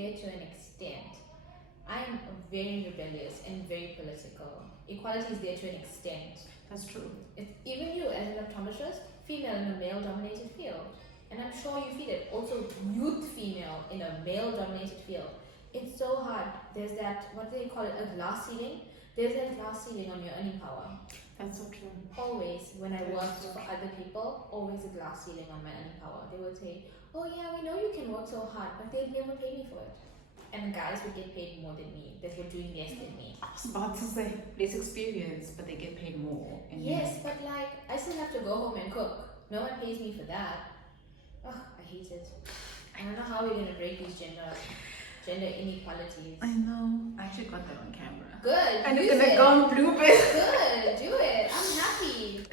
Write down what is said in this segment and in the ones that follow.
there to an extent. I am very rebellious and very political. Equality is there to an extent. That's true. Even you, as an optometrist, female in a male-dominated field, and I'm sure you feel it. Also, youth female in a male-dominated field. It's so hard. There's that, what do they call it, a glass ceiling? There's that glass ceiling on your earning power. That's so true. Always, when I worked for other people, always a glass ceiling on my earning power. They would say, oh yeah, we know you can work so hard, but they'd never pay me for it. And the guys would get paid more than me, that were doing less than me. I was about to say, less experience, but they get paid more. Yes, but like, I still have to go home and cook. No one pays me for that. Oh, I hate it. I don't know how we're going to break these gender inequalities. I know. I actually got that on camera. Good. And it's gonna go on bloopers. Good. Do it. I'm happy.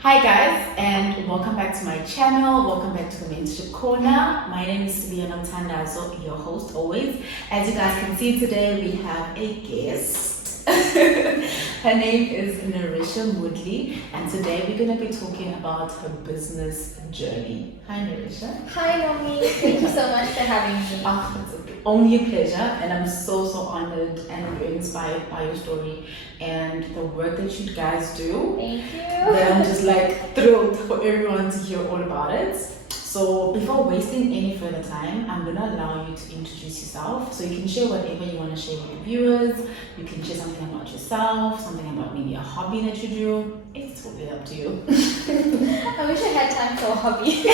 Hi guys, and welcome back to my channel. Welcome back to the Mentorship Corner. My name is Sibiana Mtandazo, your host always. As you guys can see today, we have a guest. Her name is Nerisha Moodley, and today we're going to be talking about her business journey. Hi Nerisha. Hi Mommy. Thank you so much for having me. It's only a pleasure, and I'm so honored and very inspired by your story and the work that you guys do. Thank you. That I'm just like thrilled for everyone to hear all about it. So before wasting any further time, I'm gonna allow you to introduce yourself. So you can share whatever you want to share with your viewers. You can share something about yourself, something about maybe a hobby that you do. It's totally up to you. I wish I had time for a hobby.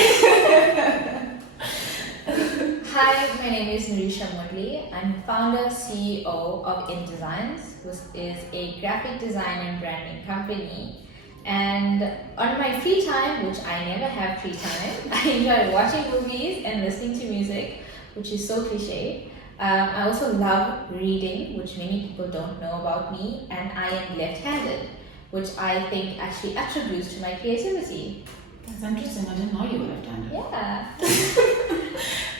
Hi, my name is Nerisha Moodley. I'm founder, CEO of InDesigns, which is a graphic design and branding company. And on my free time, which I never have free time, I enjoy watching movies and listening to music, which is so cliche. I also love reading, which many people don't know about me, and I am left-handed, which I think actually attributes to my creativity. That's interesting. I didn't know you were left-handed. Yeah.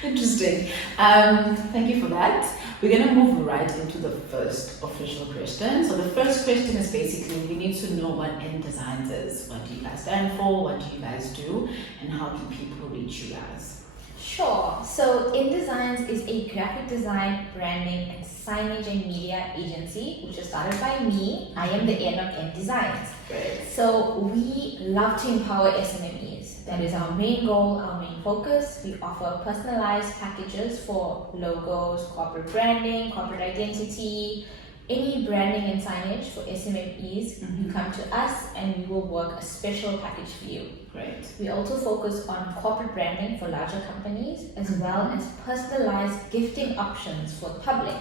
Interesting. Thank you for that. We're going to move right into the first official question. So the first question is basically, we need to know what InDesigns is. What do you guys stand for? What do you guys do? And how can people reach you guys? Sure. So InDesigns is a graphic design, branding, and signage and media agency, which was started by me. I am the N of InDesigns. Great. So we love to empower SMMEs. That is our main goal, our main focus. We offer personalized packages for logos, corporate branding, corporate identity, any branding and signage for SMMEs. You come to us and we will work a special package for you. Great. We also focus on corporate branding for larger companies as well as personalized gifting options for the public.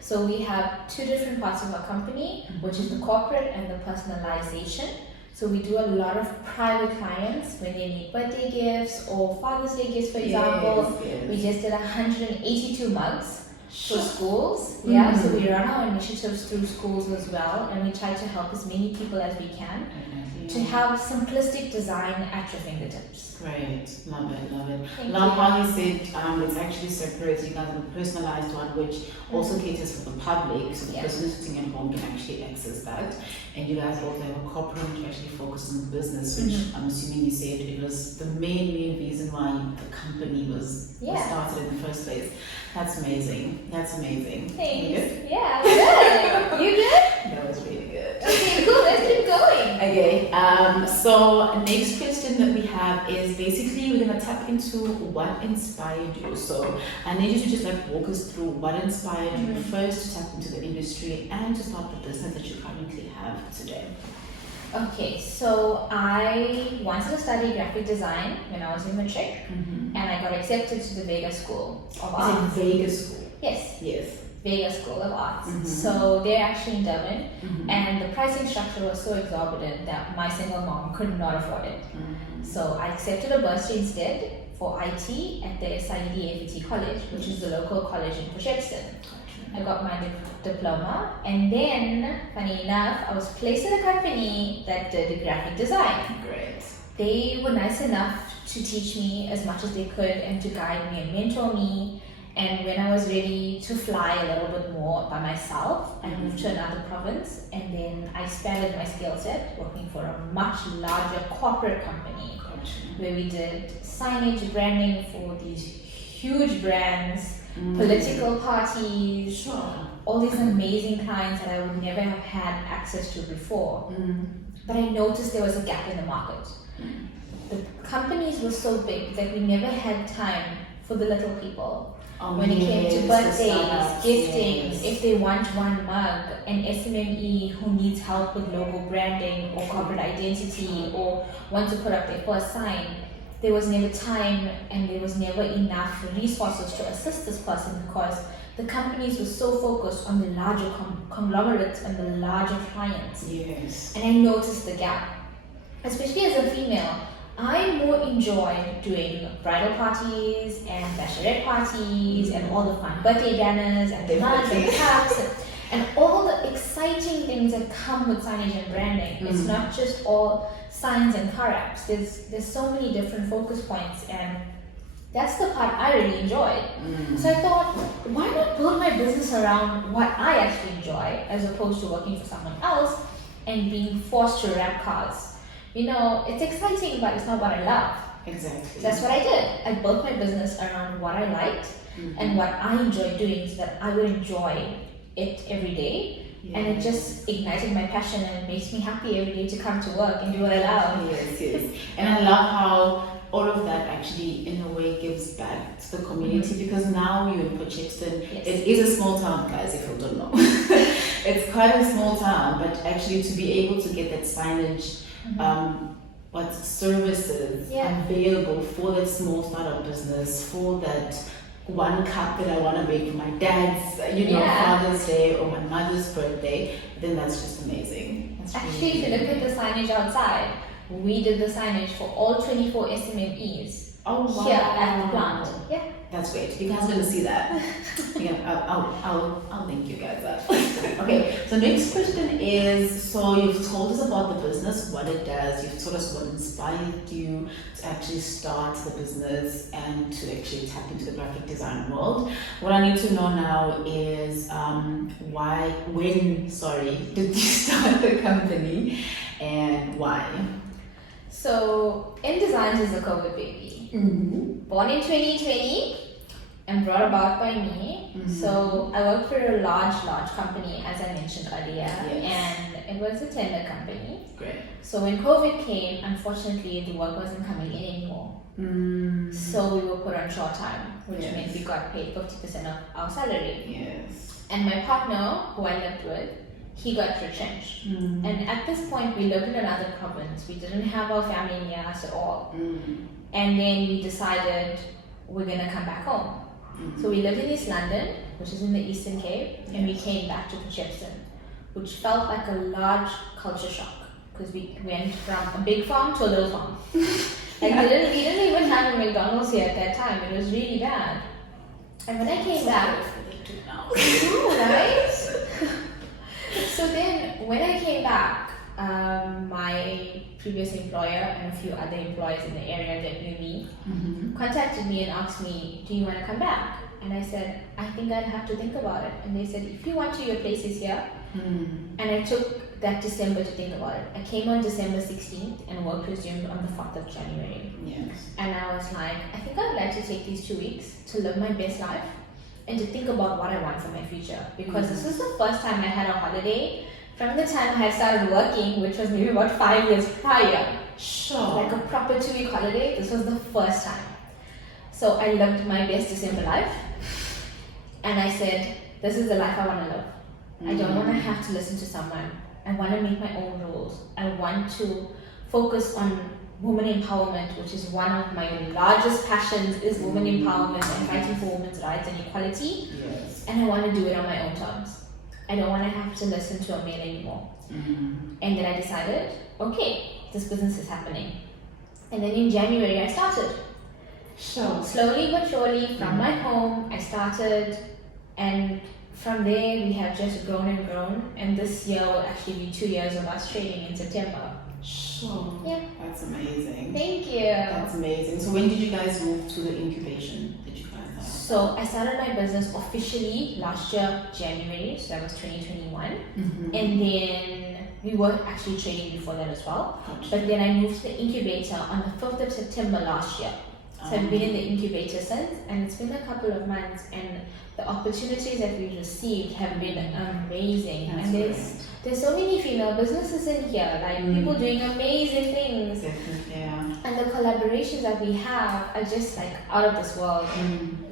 So we have two different parts of our company, which is the corporate and the personalization. So we do a lot of private clients when they need birthday gifts or Father's Day gifts, for example. Yes. We just did 182 mugs for schools. Yeah, so we run our initiatives through schools as well, and we try to help as many people as we can to have simplistic design at your fingertips. Great, love it. Thank Love you. how you said it's actually separated. You guys have a personalized one, which also caters for the public, so the person sitting at home can actually access that. And you guys also have a corporate which actually focuses on business, which I'm assuming you said it was the main reason why the company was started in the first place. That's amazing. Thanks. You good? Yeah, good. You good? That was really good. Okay, cool. Let's keep going. Okay, so next question that we have is basically we're gonna tap into what inspired you. So I need you to just like walk us through what inspired you first to tap into the industry and to start the business that you currently have today. Okay, so I wanted to study graphic design when I was in matric, and I got accepted to the Vega School of Arts. Vegas School? Yes. Vega School of Arts. So they're actually in Durban, and the pricing structure was so exorbitant that my single mom could not afford it. So I accepted a bursary instead for IT at the SIED FET College, which is the local college in Portcheston. I got my diploma, and then, funny enough, I was placed in a company that did graphic design. Great. They were nice enough to teach me as much as they could and to guide me and mentor me. And when I was ready to fly a little bit more by myself, I moved to another province, and then I expanded my skill set working for a much larger corporate company where we did signage branding for these huge brands, political parties, all these amazing clients that I would never have had access to before. But I noticed there was a gap in the market. The companies were so big that we never had time for the little people. When it came to birthdays, giftings, if they want one mug, an SMME who needs help with logo branding or corporate identity or want to put up their first sign, there was never time and there was never enough resources to assist this person because the companies were so focused on the larger conglomerates and the larger clients. Yes. And I noticed the gap. Especially as a female, I more enjoyed doing bridal parties and bachelorette parties and all the fun birthday dinners and the mugs and the cups and all the exciting things that come with signage and branding. It's not just all signs and car apps. There's so many different focus points, and that's the part I really enjoyed. So I thought, why not build my business around what I actually enjoy as opposed to working for someone else and being forced to wrap cars. You know, it's exciting, but it's not what I love. Exactly. That's what I did. I built my business around what I liked and what I enjoyed doing so that I would enjoy it every day. Yes. And it just ignited my passion and makes me happy every day to come to work and do what I love. Yes. And I love how all of that actually in a way gives back to the community because now you're in Potchefstroom. Yes. It is a small town, guys, if you don't know. It's quite a small town, but actually to be able to get that signage what services available for that small startup business, for that one cup that I want to make for my dad's, Father's Day or my mother's birthday, then that's just amazing. That's actually, if you look at the signage outside, we did the signage for all 24 SMMEs here at the plant. Yeah. That's great. You guys are gonna see that. I'll link you guys up. Okay. So next question is: so you've told us about the business, what it does. You've told us what inspired you to actually start the business and to actually tap into the graphic design world. What I need to know now is when did you start the company and why? So, InDesigns is a COVID baby. Born in 2020 and brought about by me. So I worked for a large company, as I mentioned earlier, and it was a tender company. Great. So when COVID came, unfortunately, the work wasn't coming in anymore. So we were put on short time, which meant we got paid 50% of our salary. Yes. And my partner, who I lived with, he got retrenched. And at this point, we lived in another province. We didn't have our family near us at all. And then we decided we're going to come back home. So we lived in East London, which is in the Eastern Cape, and we came back to Potchefstroom, which felt like a large culture shock because we went from a big farm to a little farm. Like we didn't even have a McDonald's here at that time. It was really bad. And when I came back, right? So then when I came back, my previous employer and a few other employees in the area that knew me contacted me and asked me, do you want to come back? And I said, I think I'd have to think about it. And they said, if you want to, your place is here. And I took that December to think about it. I came on December 16th and work resumed on the 4th of January. Yes. And I was like, I think I'd like to take these 2 weeks to live my best life and to think about what I want for my future. Because this is the first time I had a holiday from the time I had started working, which was maybe about 5 years prior. Sure. Like a proper 2-week holiday. This was the first time. So I lived my best December life. And I said, this is the life I want to live. I don't want to have to listen to someone. I want to make my own rules. I want to focus on women empowerment, which is one of my largest passions, is women empowerment and fighting for women's rights and equality. Yes. And I want to do it on my own terms. I don't want to have to listen to a male anymore. And then I decided, okay, this business is happening. And then in January I started. Sure. Slowly but surely from my home I started, and from there we have just grown and grown, and this year will actually be 2 years of us trading in September. Sure. Yeah. That's amazing. Thank you. That's amazing. So when did you guys move to the incubation that you guys have? So I started my business officially last year, January, so that was 2021. And then we were actually trading before that as well. But then I moved to the incubator on the 5th of September last year. So I've been in the incubator since, and it's been a couple of months, and the opportunities that we've received have been amazing. That's and there's so many female businesses in here, like people doing amazing things. Definitely, yeah. And the collaborations that we have are just like out of this world.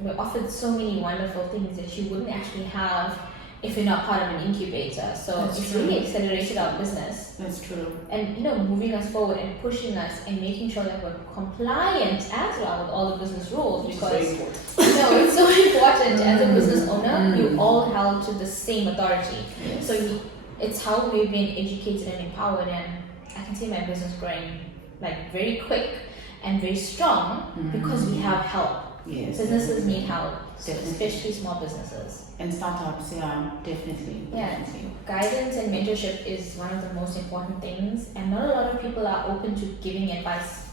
We're offered so many wonderful things that you wouldn't actually have if you're not part of an incubator. So it's really accelerated our business. That's true. And moving us forward and pushing us and making sure that we're compliant as well with all the business rules, because it's so important as a business owner. You all held to the same authority. Yes. So it's how we've been educated and empowered, and I can see my business growing like very quick and very strong because we have help. Yes, Businesses need help, Definitely. especially small businesses. And startups, yeah, definitely. Yeah, guidance and mentorship is one of the most important things, and not a lot of people are open to giving advice.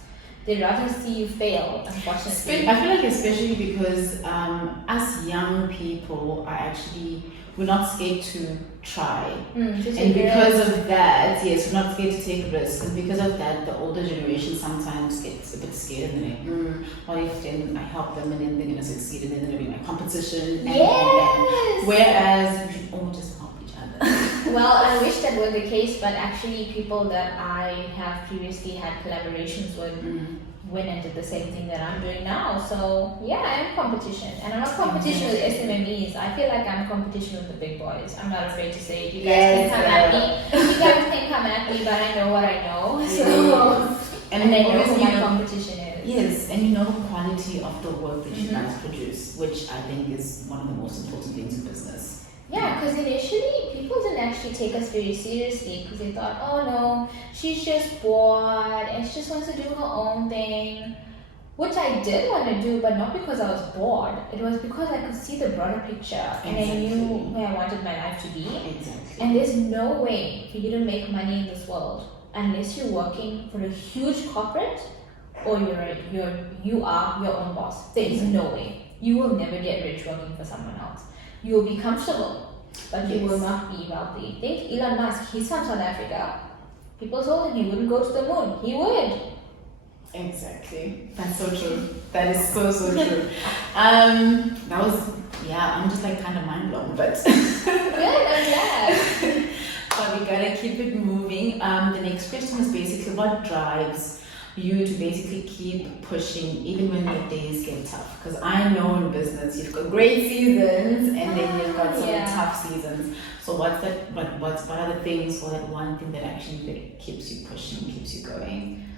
They rather see you fail, unfortunately. I feel like especially because as young people we're not scared to try. And because of that, yes, we're not scared to take risks. And because of that, the older generation sometimes gets a bit scared and they're like, what if then I help them and then they're going to succeed and then they're going to be my competition? And whereas we should all just help each other. Well, I wish that were the case, but actually people that I have previously had collaborations with went and did the same thing that I'm doing now. So yeah, I am competition, and I'm not competition with SMMEs. I feel like I'm competition with the big boys. I'm not afraid to say it. You guys can come at me. You guys can come at me, but I know what I know. So and I know who my competition is. Yes, and you know the quality of the work that you guys produce, which I think is one of the most important things in business. Yeah, because initially people didn't actually take us very seriously because they thought, oh no, she's just bored and she just wants to do her own thing, which I did want to do, but not because I was bored. It was because I could see the broader picture and I knew where I wanted my life to be. And there's no way for you to make money in this world unless you're working for a huge corporate or you are your own boss. There is no way. You will never get rich working for someone else. You will be comfortable, but you will not be wealthy. Think Elon Musk, he's from South Africa. People told him he wouldn't go to the moon. He would. Exactly. That's so true. That is so true. That was, I'm just like kind of mind blown, but good, I'm glad. But we gotta keep it moving. The next question is basically what drives you to basically keep pushing even when the days get tough, because I know in business you've got great seasons and then you've got some tough seasons. So what are the things, or that one thing that actually keeps you pushing, keeps you going?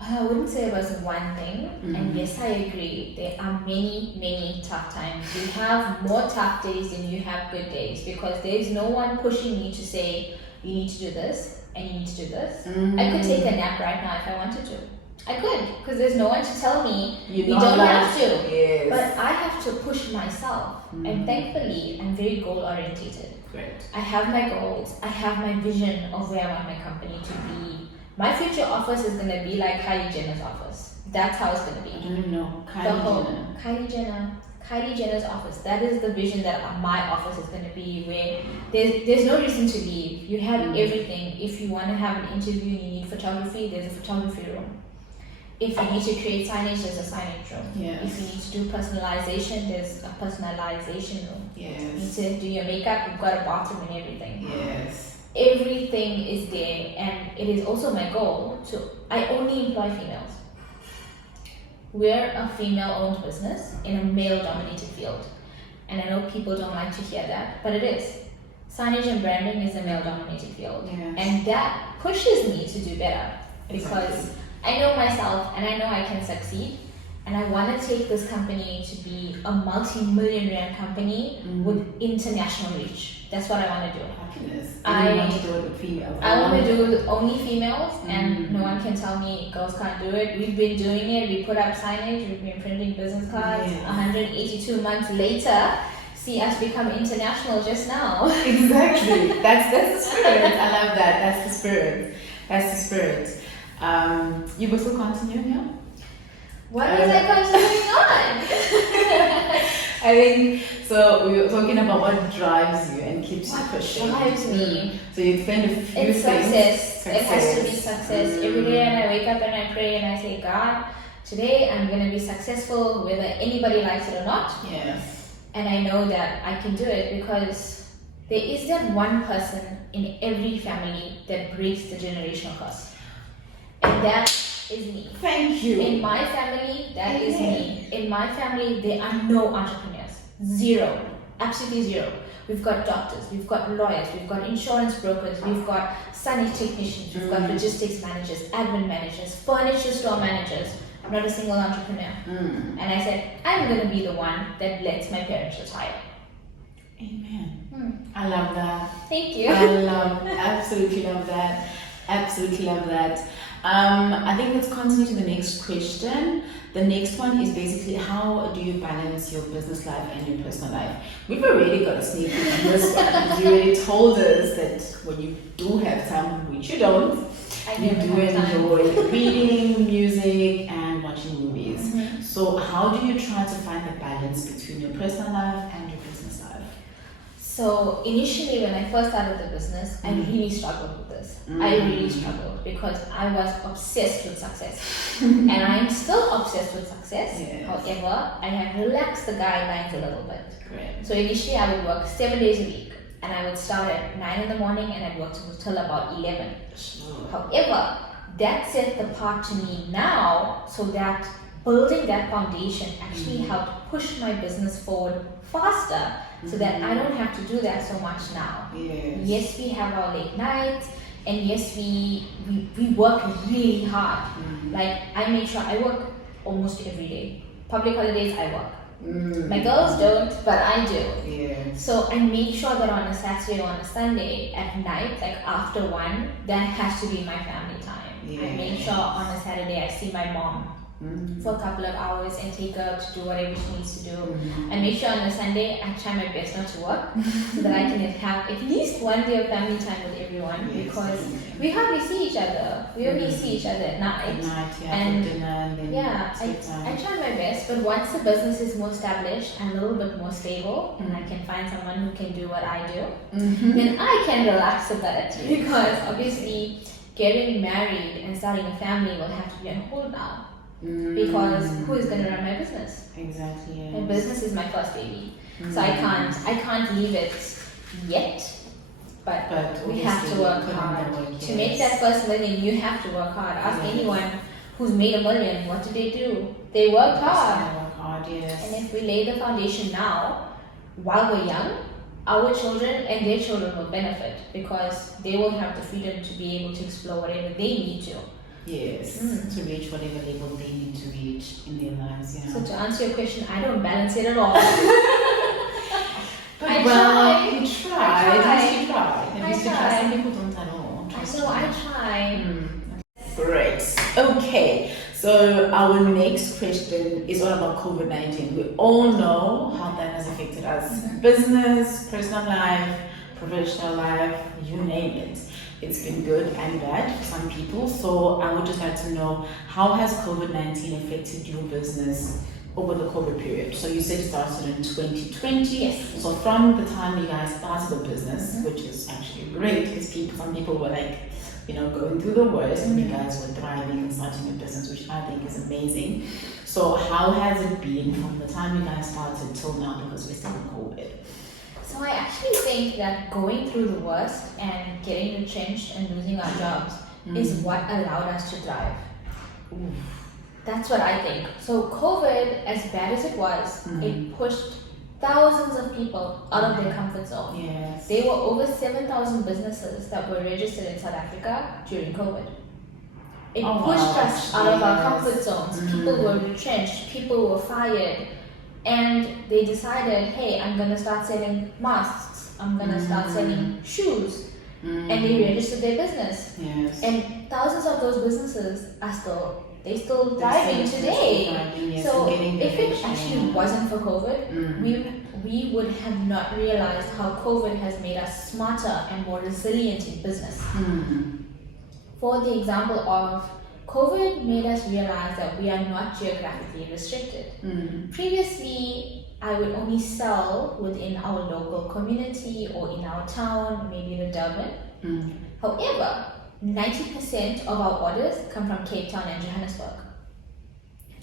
I wouldn't say it was one thing, and yes, I agree. There are many tough times. You have more tough days than you have good days, because there's no one pushing me to say you need to do this and you need to do this. I could take a nap right now if I wanted to. I could, because there's no one to tell me you don't have to. Yes. But I have to push myself, and thankfully I'm very goal orientated. Great. I have my goals. I have my vision of where I want my company to be. My future office is going to be like Kylie Jenner's office. That's how it's going to be. I don't even know. Kylie Jenner's office. That is the vision that my office is going to be, where there's no reason to leave. You have everything. If you want to have an interview and you need photography, there's a photography room. If you need to create signage, there's a signage room. Yes. If you need to do personalization, there's a personalization room. Yes. You need to do your makeup, you've got a bathroom and everything. Yes. Everything is there, and it is also my goal I only employ females. We're a female-owned business in a male-dominated field, and I know people don't like to hear that, but it is. Signage and branding is a male-dominated field, and that pushes me to do better, because I know myself and I know I can succeed, and I want to take this company to be a multi-million rand company with international reach. That's what I want to do. Happiness. I want to do it with females. I want to do it with only females, and no one can tell me girls can't do it. We've been doing it. We put up signage. We've been printing business cards. 182 months later, see us become international just now. Exactly. That's the spirit. I love that. That's the spirit. That's the spirit. You will still continue here? What is I continuing on? I think so. We were talking about what drives you and keeps you pushing. What drives me? So you explained a few It's things. success. It has to be success. Every day when I wake up and I pray and I say, God, today I'm going to be successful whether anybody likes it or not. Yes. And I know that I can do it because there is that one person in every family that breaks the generational curse. And that is me. Thank you. In my family, that is me. In my family, there are no entrepreneurs. Zero. Absolutely zero. We've got doctors, we've got lawyers, we've got insurance brokers, we've got signage technicians, we've got logistics managers, admin managers, furniture store managers. I'm not a single entrepreneur. And I said, I'm going to be the one that lets my parents retire. Amen. I love that. Thank you. Absolutely love that. Absolutely love that. I think let's continue to the next question. The next one is basically, how do you balance your business life and your personal life? We've already got a sneak peek on this one because you already told us that when you do have time, which you don't, you do enjoy reading, music, and watching movies. So how do you try to find the balance between your personal life and your business life? So initially when I first started the business, I really struggled with this. I really struggled because I was obsessed with success. And I'm still obsessed with success. Yes. However, I have relaxed the guidelines a little bit. Great. So initially I would work 7 days a week and I would start at 9 in the morning and I'd work till about 11. However, that set the path to me now so that building that foundation actually helped push my business forward faster so that I don't have to do that so much now. Yes, we have our late nights and yes, we work really hard. Like I make sure I work almost every day. Public holidays I work. My girls don't, but I do. So I make sure that on a Saturday or on a Sunday at night, like after 1, that has to be my family time. I make sure on a Saturday I see my mom for a couple of hours and take her to do whatever she needs to do. I make sure on a Sunday I try my best not to work so that I can have at least 1 day of family time with everyone because we hardly see each other. We only see each other at night. And for dinner and then I try my best, but once the business is more established and a little bit more stable and I can find someone who can do what I do, then I can relax a bit because obviously getting married and starting a family will have to be on hold now. Because who is going to run my business? Exactly. Yes. My business is my first baby, so I can't leave it yet. But we have to work hard to make that first million. You have to work hard. Ask anyone who's made $1 million. What do? They work hard. They work hard, yes. And if we lay the foundation now, while we're young, our children and their children will benefit because they will have the freedom to be able to explore whatever they need to. Yes, to reach whatever level they need to reach in their lives. Yeah. So to answer your question, I don't balance it at all. You try. Some people don't at all. I try. Great. Okay. So our next question is all about COVID-19. We all know how that has affected us. Business, personal life, professional life, you name it. It's been good and bad for some people. So I would just like to know, how has COVID-19 affected your business over the COVID period? So you said it started in 2020. Yes. So from the time you guys started the business, which is actually great, because some people were like, going through the worst, and you guys were thriving and starting a business, which I think is amazing. So how has it been from the time you guys started till now, because we're still in COVID? So I actually think that going through the worst and getting retrenched and losing our jobs is what allowed us to thrive. That's what I think. So COVID, as bad as it was, it pushed thousands of people out of their comfort zone. Yes. There were over 7,000 businesses that were registered in South Africa during COVID. It pushed us out of our comfort zones. People were retrenched, people were fired, and they decided, hey, I'm going to start selling masks, I'm going to start selling shoes, and they registered their business. Yes. And thousands of those businesses are still thriving today. So if it actually wasn't for COVID, we would have not realized how COVID has made us smarter and more resilient in business. For the example of COVID made us realize that we are not geographically restricted. Previously, I would only sell within our local community or in our town, maybe in Durban. However, 90% of our orders come from Cape Town and Johannesburg.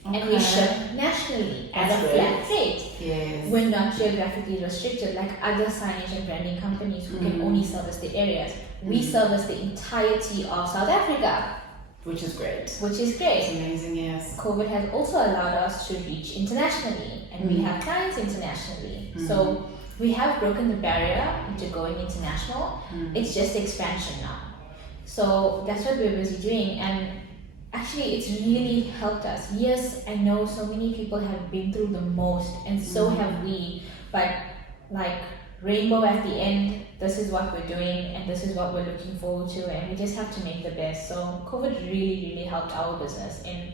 And we ship nationally at a flat rate. Yes. We're not geographically restricted like other signage and branding companies who can only service the areas. We service the entirety of South Africa. Which is great. It's amazing, yes. COVID has also allowed us to reach internationally, and we have clients internationally. So we have broken the barrier into going international. It's just expansion now. So that's what we're busy doing, and actually it's really helped us. Yes, I know so many people have been through the most, and so have we, but like rainbow at the end, this is what we're doing and this is what we're looking forward to, and we just have to make the best. So COVID really helped our business in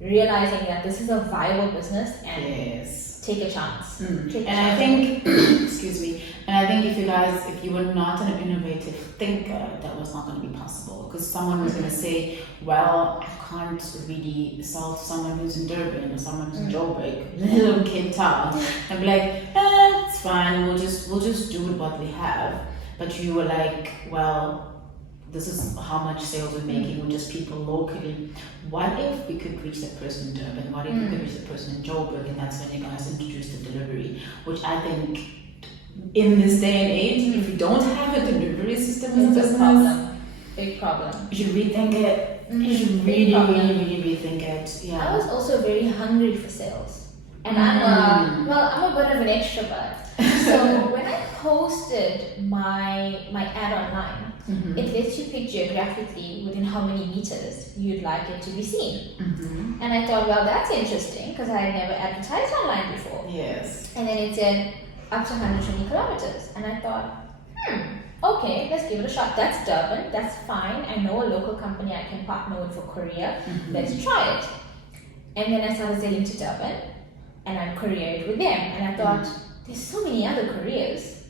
realizing that this is a viable business and take a chance. I think excuse me, and I think if you were not an innovative thinker, that was not going to be possible, because someone was going to say, well, I can't really sell to someone who's in Durban or someone who's in Joburg, little Cape Town, and be like, it's fine, we'll just do with what we have. But you were like, well, this is how much sales we're making with just people locally. What if we could reach that person in Durban? What if we could reach that person in Joburg? And that's when you guys introduced the delivery, which I think in this day and age, if you don't have a delivery system in It's a business, problem. Big problem. you should rethink it. You should really rethink it. Yeah. I was also very hungry for sales, and I'm a bit of an extrovert. So when I posted my ad online, it lets you pick geographically within how many meters you'd like it to be seen. And I thought, well, that's interesting, because I had never advertised online before. Yes. And then it said up to 120 kilometers, and I thought, okay, let's give it a shot. That's Durban, that's fine. I know a local company I can partner with for Korea. Let's try it. And then I started selling to Durban, and I couriered with them, and I thought, there's so many other couriers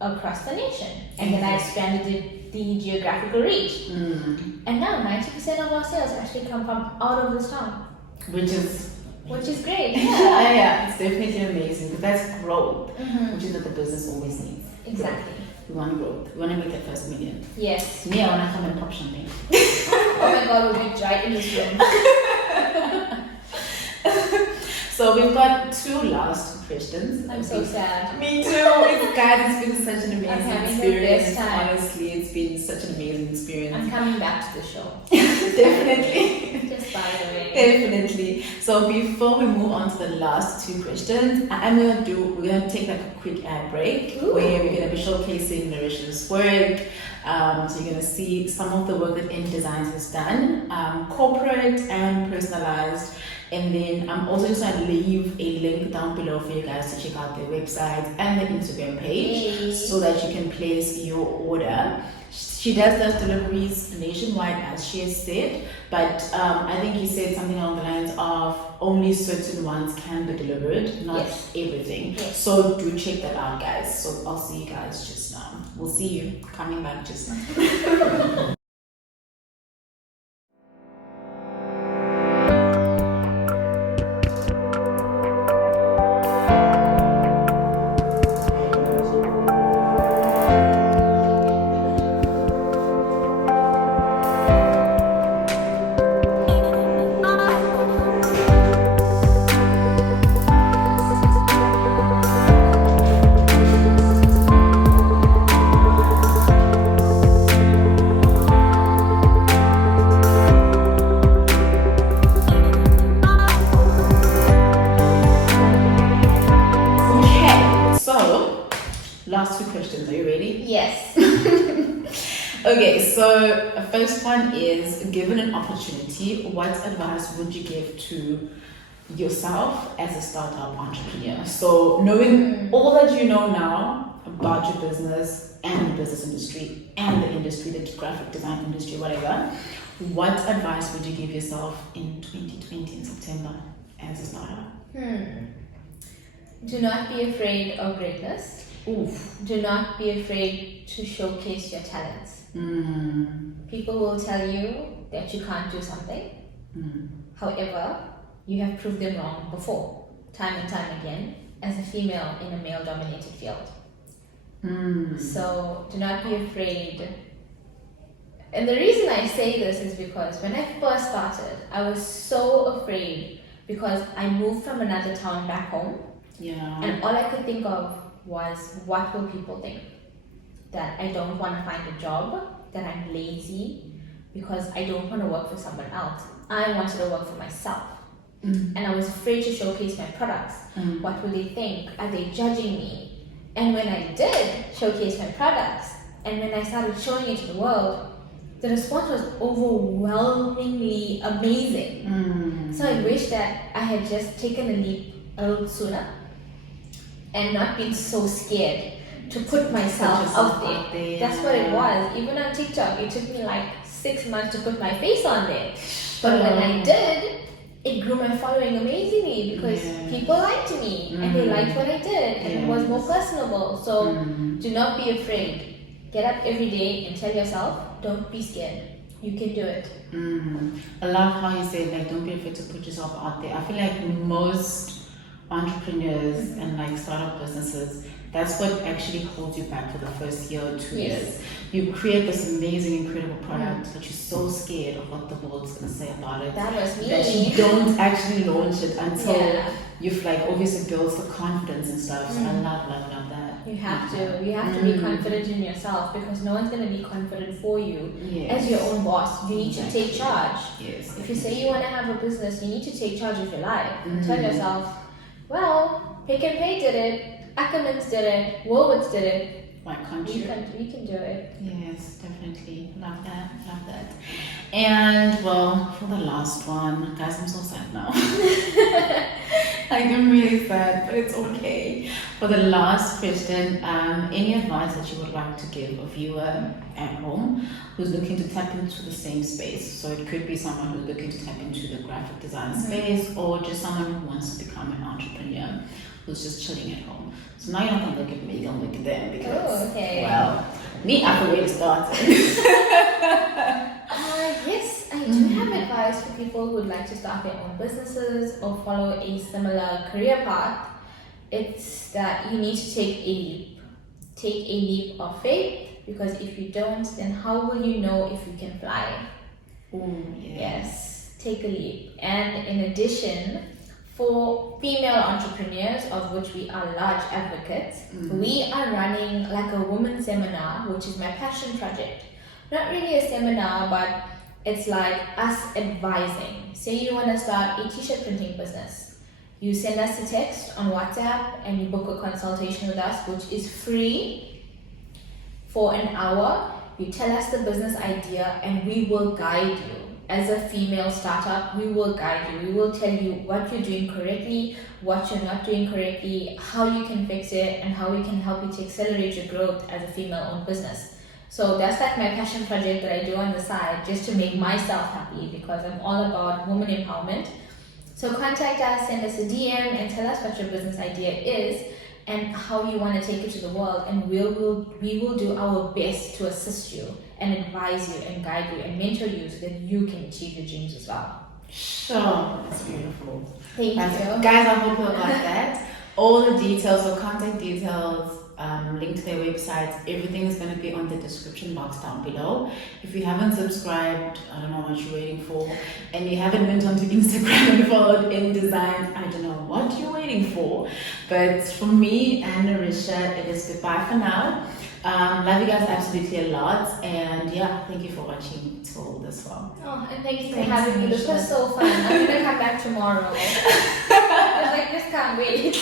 across the nation. And then I expanded the geographical reach. And now 90% of our sales actually come from out of this town. Which is great. Yeah, it's definitely amazing, because that's growth, which is what the business always needs. Exactly. We want growth. We want to make that first million. Yes. Me, I want to come and pop champagne. Oh my god, we'll be right in this room. So we've got two last questions. I'm so sad. Me too. Guys, it's been such an amazing experience. Honestly, it's been such an amazing experience. I'm coming back to the show. Definitely. Just by the way. Definitely. So before we move on to the last two questions, we're gonna take like a quick ad break where we're gonna be showcasing Nerisha's work. So you're gonna see some of the work that InDesigns has done, corporate and personalized. And then I'm also just going to leave a link down below for you guys to check out their website and their Instagram page so that you can place your order. She does those deliveries nationwide, as she has said, but I think you said something along the lines of only certain ones can be delivered, not everything. So do check that out, guys. So I'll see you guys just now. We'll see you coming back just now. Last two questions, are you ready? Yes. Okay, so the first one is, given an opportunity, what advice would you give to yourself as a startup entrepreneur? So knowing all that you know now about your business and the business industry and the industry, the graphic design industry, whatever, what advice would you give yourself in 2020 in September as a startup? Do not be afraid of greatness. Oof. Do not be afraid to showcase your talents. People will tell you that you can't do something. However, you have proved them wrong before, time and time again. as a female in a male-dominated field. So do not be afraid. And the reason I say this is because when I first started, I was so afraid because I moved from another town back home. Yeah. And all I could think of was, what will people think? That I don't want to find a job, that I'm lazy, because I don't want to work for someone else. I wanted to work for myself. And I was afraid to showcase my products. What will they think? Are they judging me? And when I did showcase my products, and when I started showing it to the world, the response was overwhelmingly amazing. So I wish that I had just taken a leap a little sooner and not been so scared to put myself out there. That's what it was. Even on TikTok, it took me like 6 months to put my face on there. But when I did, it grew my following amazingly because people liked me and they liked what I did and it was more personable. So do not be afraid. Get up every day and tell yourself, don't be scared. You can do it. I love how you say like don't be afraid to put yourself out there. I feel like most entrepreneurs and like startup businesses, that's what actually holds you back for the first year or 2 years. You create this amazing, incredible product, but you're so scared of what the world's gonna say about it. That was me. That you don't actually launch it until you've like obviously built the confidence and stuff. So I love that. You have to. You have to be confident in yourself because no one's gonna be confident for you. As your own boss, you need to take charge. If you say you want to have a business, you need to take charge of your life. Tell yourself, well, Pick and Pay did it. Ackermans did it, Woolworths did it. Why can't you? We can do it. Yes, definitely. Love that. And well, for the last one, guys, I'm so sad now. I'm really sad, but it's okay. For the last question, any advice that you would like to give a viewer at home who's looking to tap into the same space? So it could be someone who's looking to tap into the graphic design space, or just someone who wants to become an entrepreneur who's just chilling at home. So now you're not gonna look at me, you're gonna look at them because, well, me, I have a way to start. Yes, I do have advice for people who would like to start their own businesses or follow a similar career path. It's that you need to take a leap. Take a leap of faith, because if you don't, then how will you know if you can fly? Yes, take a leap. And in addition, for female entrepreneurs, of which we are large advocates, we are running like a women's seminar, which is my passion project. Not really a seminar, but it's like us advising. Say you want to start a t-shirt printing business. You send us a text on WhatsApp and you book a consultation with us, which is free for an hour. You tell us the business idea and we will guide you. As a female startup, we will guide you. We will tell you what you're doing correctly, what you're not doing correctly, how you can fix it, and how we can help you to accelerate your growth as a female-owned business. So that's like my passion project that I do on the side just to make myself happy, because I'm all about women empowerment. So contact us, send us a DM and tell us what your business idea is and how you want to take it to the world, and we will do our best to assist you and advise you and guide you and mentor you so that you can achieve your dreams as well. Sure, that's beautiful. Thank you. Guys, I hope you got that. All the details, so contact details, link to their websites, everything is going to be on the description box down below. If you haven't subscribed, I don't know what you're waiting for, and you haven't went onto Instagram and followed in designs, I don't know what you're waiting for. But from me and Nerisha, it is goodbye for now. Love you guys absolutely a lot, and yeah, thank you for watching till this far. Oh, and thank you for having me. This was so fun. I'm gonna come back tomorrow. I was like, just can't wait.